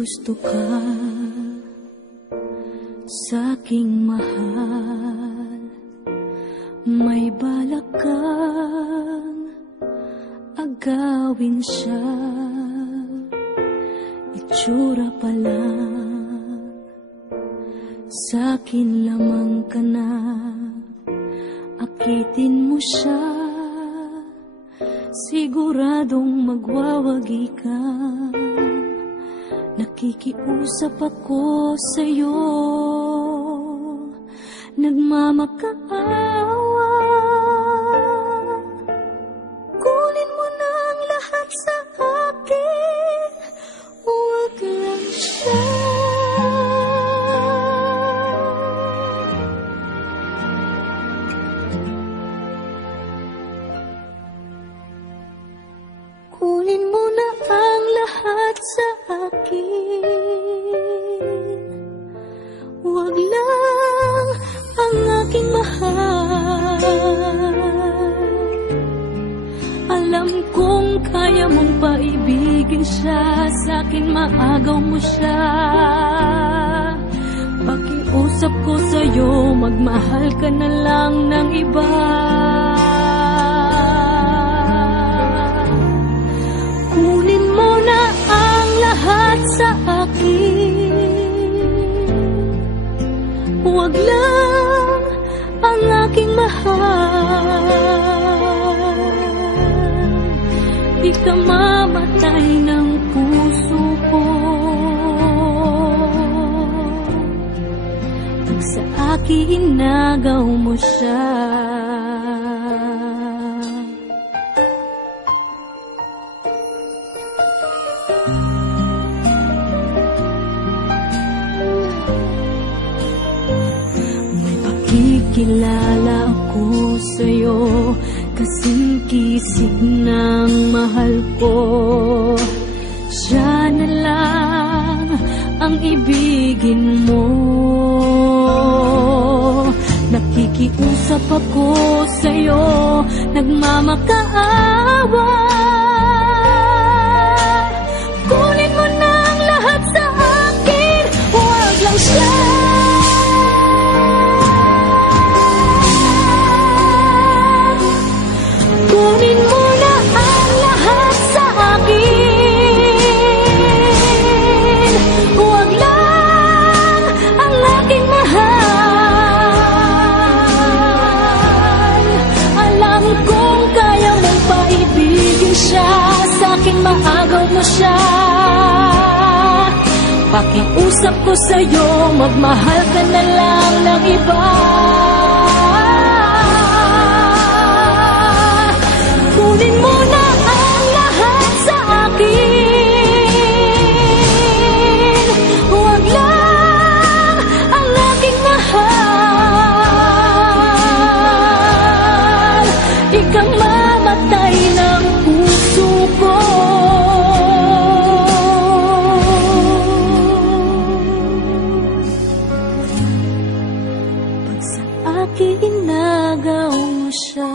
gusto ka sa'king mahal, may balak kang agawin siya. Itsura pa lang, sa'kin lamang ka na, akitin mo siya, siguradong magwawagi ka. Nakikiusap ako sa'yo, nagmamakaawa. Kunin mo na ang lahat sa akin, huwag lang siya. Kunin mo na ang lahat sa akin, huwag lang ang aking mahal. Alam kong kaya mong paibigin siya, sa'kin maagaw mo siya. Pakiusap ko sa'yo, magmahal ka na lang ng iba. Kunin mo na ang lahat sa akin, huwag lang ang aking mahal. Di ka mamatay ng puso ko pag sa akin inagaw mo siya. Kilala ako sa'yo, kasing kisig ng mahal ko. Siya na lang ang ibigin mo. Nakikiusap ako sa'yo, nagmamakaawa. Kunin mo na ang lahat sa akin, huwag lang siya. Maagaw mo siya. Pakiusap ko sa'yo, magmahal ka na lang ng iba. Kunin mo na ang lahat sa akin, huwag lang ang aking mahal. Ikang mamatay ng puso ko pag sa akin inagaw mo siya.